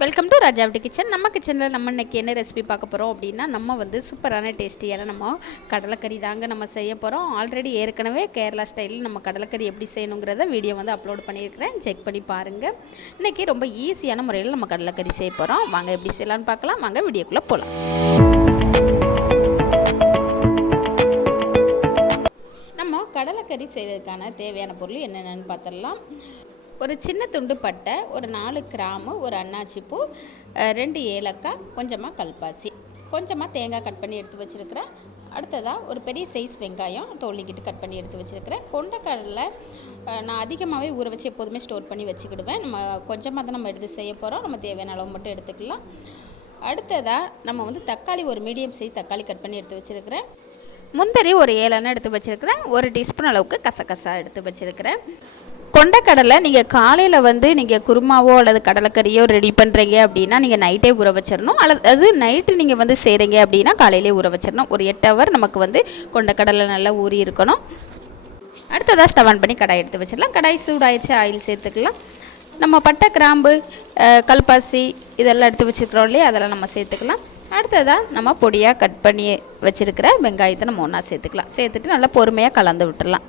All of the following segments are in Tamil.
வெல்கம் டு ராஜாவிட்டு கிச்சன் நம்ம கிச்சனில் நம்ம இன்னைக்கு என்ன ரெசிபி பார்க்க போகிறோம் அப்படின்னா நம்ம வந்து சூப்பரான டேஸ்டியான நம்ம கடலைக்கறி தாங்க நம்ம செய்ய போகிறோம் ஆல்ரெடி ஏற்கனவே கேரளா ஸ்டைலில் நம்ம கடலைக்கறி எப்படி செய்யணுங்கிறத வீடியோ வந்து அப்லோட் பண்ணியிருக்கிறேன். செக் பண்ணி பாருங்கள் இன்றைக்கி ரொம்ப ஈஸியான முறையில் நம்ம கடலைக்கறி செய்ய போகிறோம் வாங்க எப்படி செய்யலான்னு பார்க்கலாம். வாங்க வீடியோக்குள்ளே போகலாம் நம்ம கடலைக்கறி செய்கிறதுக்கான தேவையான பொருள் என்னென்னு பார்த்துடலாம். ஒரு சின்ன துண்டு பட்டை ஒரு நாலு கிராமு ஒரு அன்னாச்சி பூ ரெண்டு ஏலக்காய் கொஞ்சமாக கல்பாசி. கொஞ்சமாக தேங்காய் கட் பண்ணி எடுத்து வச்சுருக்கிறேன். அடுத்ததாக ஒரு பெரிய சைஸ் வெங்காயம் தோலிக்கிட்டு கட் பண்ணி எடுத்து வச்சுருக்கிறேன். கொண்டக்கடலை நான் அதிகமாகவே ஊற வச்சு எப்போதுமே ஸ்டோர் பண்ணி வச்சுக்கிடுவேன். நம்ம கொஞ்சமாக தான் நம்ம எடுத்து செய்ய போகிறோம் நம்ம தேவையான அளவு மட்டும் எடுத்துக்கலாம். அடுத்ததாக நம்ம வந்து தக்காளி ஒரு மீடியம் சைஸ் தக்காளி கட் பண்ணி எடுத்து வச்சுருக்கிறேன். முந்திரி ஒரு ஏழெண்ணெய் எடுத்து வச்சுருக்கிறேன். ஒரு டீஸ்பூன் அளவுக்கு கசகசா எடுத்து வச்சுருக்கிறேன். கொண்டக்கடலை நீங்கள் காலையில் வந்து நீங்கள் குருமாவோ அல்லது கடலைக்கறியோ ரெடி பண்ணுறீங்க அப்படின்னா நீங்கள் நைட்டே ஊற வச்சிடணும் அல்லது அது நைட்டு நீங்கள் வந்து செய்கிறீங்க அப்படின்னா காலையிலே ஊற வச்சிடணும் ஒரு எட்டு ஹவர் நமக்கு வந்து கொண்டக்கடலை நல்லா ஊறி இருக்கணும். அடுத்ததாக ஸ்டவ் ஆன் பண்ணி கடாய் எடுத்து வச்சிடலாம் கடாய் சூடாயிடுச்சு ஆயில் சேர்த்துக்கலாம். நம்ம பட்டை கிராம்பு கல்பாசி இதெல்லாம் எடுத்து வச்சுருக்கிறோம் இல்லையா? அதெல்லாம் நம்ம சேர்த்துக்கலாம். அடுத்ததாக நம்ம பொடியாக கட் பண்ணி வச்சுருக்கிற வெங்காயத்தை நம்ம ஒன்றா சேர்த்துக்கலாம். சேர்த்துட்டு நல்லா பொறுமையாக கலந்து விட்டுடலாம்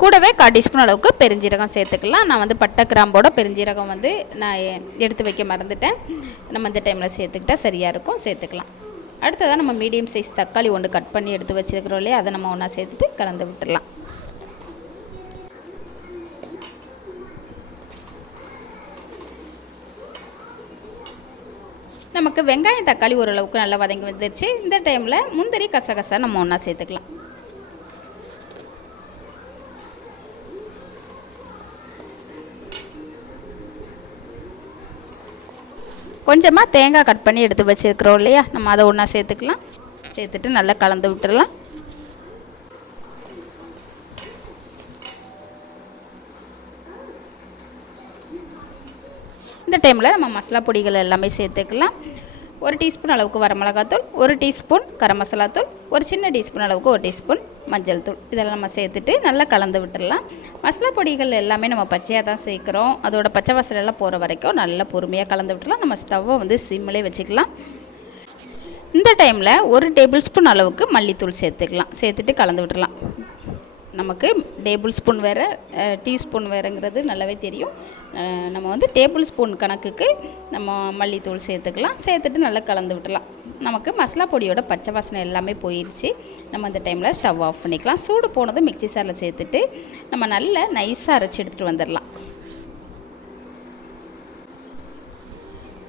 கூடவே கால் டீஸ்பூன் அளவுக்கு பெருஞ்சீரகம் சேர்த்துக்கலாம். நான் வந்து பட்டை கிராம்போட பெருஞ்சீரகம் வந்து நான் எடுத்து வைக்க மறந்துட்டேன். நம்ம இந்த டைமில் சேர்த்துக்கிட்டா சரியாக இருக்கும். சேர்த்துக்கலாம். அடுத்ததாக நம்ம மீடியம் சைஸ் தக்காளி ஒன்று கட் பண்ணி எடுத்து வச்சுருக்கிறோம் இல்லையா? அதை நம்ம ஒன்றா சேர்த்துட்டு கலந்து விட்டுடலாம். நமக்கு வெங்காயம் தக்காளி ஓரளவுக்கு நல்லா வதங்கி வந்துருச்சு. இந்த டைமில் முந்திரி கசகசா நம்ம ஒன்றா சேர்த்துக்கலாம். கொஞ்சமாக தேங்காய் கட் பண்ணி எடுத்து வச்சுருக்குறோம் இல்லையா? நம்ம அதை ஒன்றா சேர்த்துக்கலாம். சேர்த்துட்டு நல்லா கலந்து விட்டுடலாம். இந்த டைமில் நம்ம மசாலா பொடிகள் எல்லாமே சேர்த்துக்கலாம். ஒரு டீஸ்பூன் அளவுக்கு வரமிளகாத்தூள் ஒரு டீஸ்பூன் கரம் மசாலா தூள் ஒரு சின்ன டீஸ்பூன் அளவுக்கு ஒரு டீஸ்பூன் மஞ்சள் தூள். இதெல்லாம் நம்ம சேர்த்துட்டு நல்லா கலந்து விட்டுடலாம். மசாலா பொடிகள் எல்லாமே நம்ம பச்சையாக தான் சேர்க்குறோம். அதோட பச்சை வசலெல்லாம் போகிற வரைக்கும் நல்லா பொறுமையாக கலந்து விட்டுலாம் நம்ம ஸ்டவ்வை வந்து சிம்மிலே வச்சுக்கலாம். இந்த டைமில் ஒரு டேபிள் ஸ்பூன் அளவுக்கு மல்லித்தூள் சேர்த்துக்கலாம். சேர்த்துட்டு கலந்து விட்டுறலாம் நமக்கு டேபிள் ஸ்பூன் வேறு டீஸ்பூன் வேறுங்கிறது நல்லாவே தெரியும். நம்ம வந்து டேபிள் ஸ்பூன் கணக்குக்கு நம்ம மல்லித்தூள் சேர்த்துக்கலாம். சேர்த்துட்டு நல்லா கலந்து விட்டுலாம். நமக்கு மசாலா பொடியோட பச்சை வாசனை எல்லாமே போயிடுச்சு நம்ம அந்த டைமில் ஸ்டவ் ஆஃப் பண்ணிக்கலாம். சூடு போனதும் மிக்ஸி சாரில் சேர்த்துட்டு நம்ம நல்லா நைஸாக அரைச்சி எடுத்துகிட்டு வந்துடலாம்.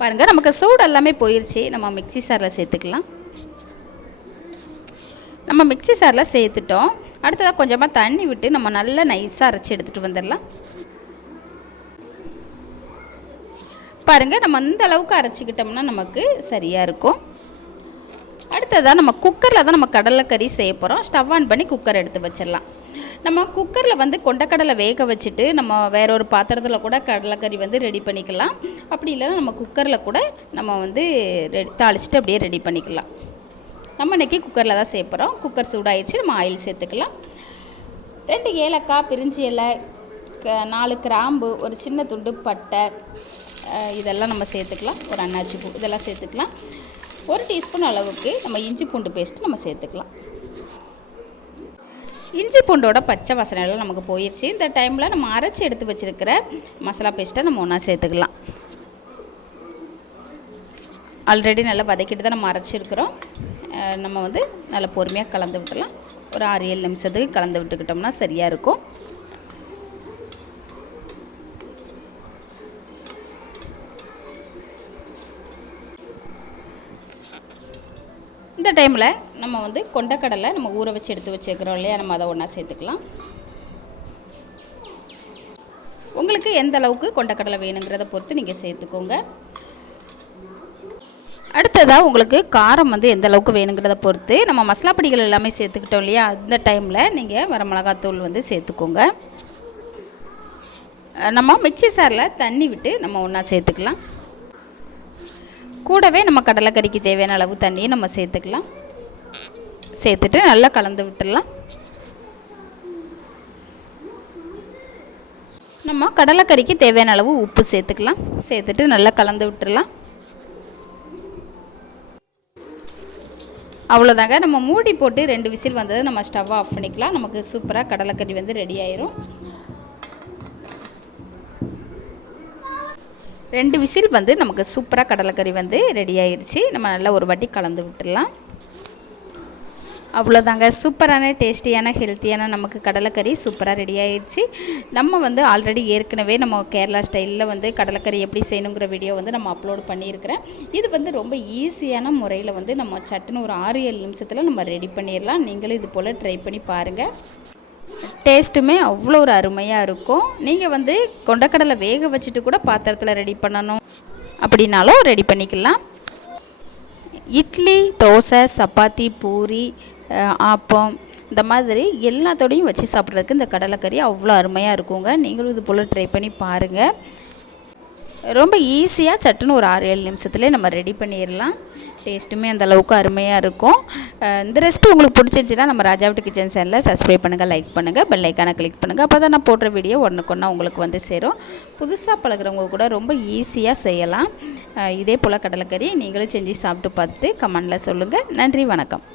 பாருங்கள் நமக்கு சூடு எல்லாமே போயிடுச்சு நம்ம மிக்ஸி சாரில் சேர்த்துக்கலாம். நம்ம மிக்ஸி சாரில் சேர்த்துட்டோம். அடுத்ததாக கொஞ்சமாக தண்ணி விட்டு நம்ம நல்லா நைஸாக அரைச்சி எடுத்துகிட்டு வந்துடலாம். பாருங்கள் நம்ம இந்த அளவுக்கு அரைச்சிக்கிட்டோம்னா நமக்கு சரியாக இருக்கும். அடுத்ததாக நம்ம குக்கரில் தான் நம்ம கடலைக்கறி செய்ய போகிறோம் ஸ்டவ் ஆன் பண்ணி குக்கர் எடுத்து வச்சிடலாம். நம்ம குக்கரில் வந்து கொண்டக்கடலை வேக வச்சுட்டு நம்ம வேற ஒரு பாத்திரத்தில் கூட கடலைக்கறி வந்து ரெடி பண்ணிக்கலாம். அப்படி இல்லைன்னா நம்ம குக்கரில் கூட நம்ம வந்து ரெடி தாளிச்சிட்டு அப்படியே ரெடி பண்ணிக்கலாம். நம்ம இன்றைக்கி குக்கரில் தான் சேர்ப்புறோம் குக்கர் சூடாகிடுச்சு நம்ம ஆயில் சேர்த்துக்கலாம். ரெண்டு ஏலக்காய் பிரிஞ்சி இலை க- நாலு கிராம்பு ஒரு சின்ன துண்டு பட்டை இதெல்லாம் நம்ம சேர்த்துக்கலாம். ஒரு அன்னாச்சி பூ இதெல்லாம் சேர்த்துக்கலாம். ஒரு டீஸ்பூன் அளவுக்கு நம்ம இஞ்சி பூண்டு பேஸ்ட்டு நம்ம சேர்த்துக்கலாம். இஞ்சி பூண்டோட பச்சை வாசனை நமக்கு போயிடுச்சு இந்த டைமில் நம்ம அரைச்சி எடுத்து வச்சிருக்கிற மசாலா பேஸ்ட்டை நம்ம ஒன்றா சேர்த்துக்கலாம். ஆல்ரெடி நல்லா வதக்கிட்டு தான் நம்ம அரைச்சிருக்கிறோம். நம்ம வந்து நல்லா பொறுமையாக கலந்து விட்டுலாம் ஒரு ஆறு ஏழு நிமிஷத்துக்கு கலந்து விட்டுக்கிட்டோம்னா சரியாக இருக்கும். இந்த டைமில் நம்ம வந்து கொண்டக்கடலை நம்ம ஊற வச்சு எடுத்து வச்சுருக்கிறோம் இல்லையா? நம்ம அதை ஒன்றா சேர்த்துக்கலாம். உங்களுக்கு எந்த அளவுக்கு கொண்டக்கடலை வேணுங்கிறத பொறுத்து நீங்கள் சேர்த்துக்கோங்க. அடுத்ததாக உங்களுக்கு காரம் வந்து எந்த அளவுக்கு வேணுங்கிறத பொறுத்து நம்ம மசாலா பொடிகள் எல்லாமே சேர்த்துக்கிட்டோம் இல்லையா? அந்த டைமில் நீங்கள் வரமிளகாத்தூள் வந்து சேர்த்துக்கோங்க. நம்ம மிக்சி சாரில் தண்ணி விட்டு நம்ம ஒன்றா சேர்த்துக்கலாம். கூடவே நம்ம கடலைக்கறிக்கு தேவையான அளவு தண்ணியை நம்ம சேர்த்துக்கலாம். சேர்த்துட்டு நல்லா கலந்து விட்டுடலாம். நம்ம கடலைக்கறிக்கு தேவையான அளவு உப்பு சேர்த்துக்கலாம். சேர்த்துட்டு நல்லா கலந்து விட்டுடலாம். அவ்வளோதாங்க. நம்ம மூடி போட்டு ரெண்டு விசில் வந்தது நம்ம ஸ்டவ் ஆஃப் பண்ணிக்கலாம். நமக்கு சூப்பராக கடலைக்கறி வந்து ரெடி ஆயிரும். ரெண்டு விசில் வந்து நமக்கு சூப்பராக கடலைக்கறி வந்து ரெடி ஆயிடுச்சு நம்ம நல்லா ஒரு வாட்டி கலந்து விட்டுடலாம். அவ்வளோதாங்க. சூப்பரான டேஸ்டியான ஹெல்த்தியான நமக்கு கடலைக்கறி சூப்பராக ரெடி ஆயிடுச்சு. நம்ம வந்து ஆல்ரெடி ஏற்கனவே நம்ம கேரளா ஸ்டைலில் வந்து கடலைக்கறி எப்படி செய்யணுங்கிற வீடியோ வந்து நம்ம அப்லோட் பண்ணியிருக்கிறேன். இது வந்து ரொம்ப ஈஸியான முறையில் வந்து நம்ம சட்டுன்னு ஒரு ஆறு ஏழு நிமிஷத்தில் நம்ம ரெடி பண்ணிடலாம். நீங்களும் இது போல் ட்ரை பண்ணி பாருங்கள் டேஸ்ட்டுமே அவ்வளோ ஒரு அருமையாக இருக்கும். நீங்கள் வந்து கொண்டக்கடலை வேக வச்சுட்டு கூட பாத்திரத்தில் ரெடி பண்ணணும். அப்படின்னாலும் ரெடி பண்ணிக்கலாம். இட்லி தோசை சப்பாத்தி பூரி ஆப்பம் இந்த மாதிரி எல்லாத்தோடையும் வச்சு சாப்பிட்றதுக்கு இந்த கடலைக்கறி அவ்வளோ அருமையாக இருக்குங்க. நீங்களும் இது போல் ட்ரை பண்ணி பாருங்கள் ரொம்ப ஈஸியாக சட்டுன்னு ஒரு ஆறு ஏழு நிமிஷத்துலேயே நம்ம ரெடி பண்ணிடலாம். டேஸ்ட்டுமே அந்த அளவுக்கு அருமையாக இருக்கும். இந்த ரெசிபி உங்களுக்கு பிடிச்சிருந்துச்சின்னா நம்ம ராஜாவட்டு கிச்சன் சேனலில் சப்ஸ்கிரைப் பண்ணுங்கள் லைக் பண்ணுங்கள் பெல் ஐக்கானை கிளிக் பண்ணுங்கள் அப்போ தான் நான் போடுற வீடியோ ஒன்றுக்கொன்னா உங்களுக்கு வந்து சேரும். புதுசாக பழகுறவங்க கூட ரொம்ப ஈஸியாக செய்யலாம். இதே போல் கடலைக்கறி நீங்களும் செஞ்சு சாப்பிட்டு பார்த்துட்டு கமெண்டில் சொல்லுங்கள் நன்றி வணக்கம்.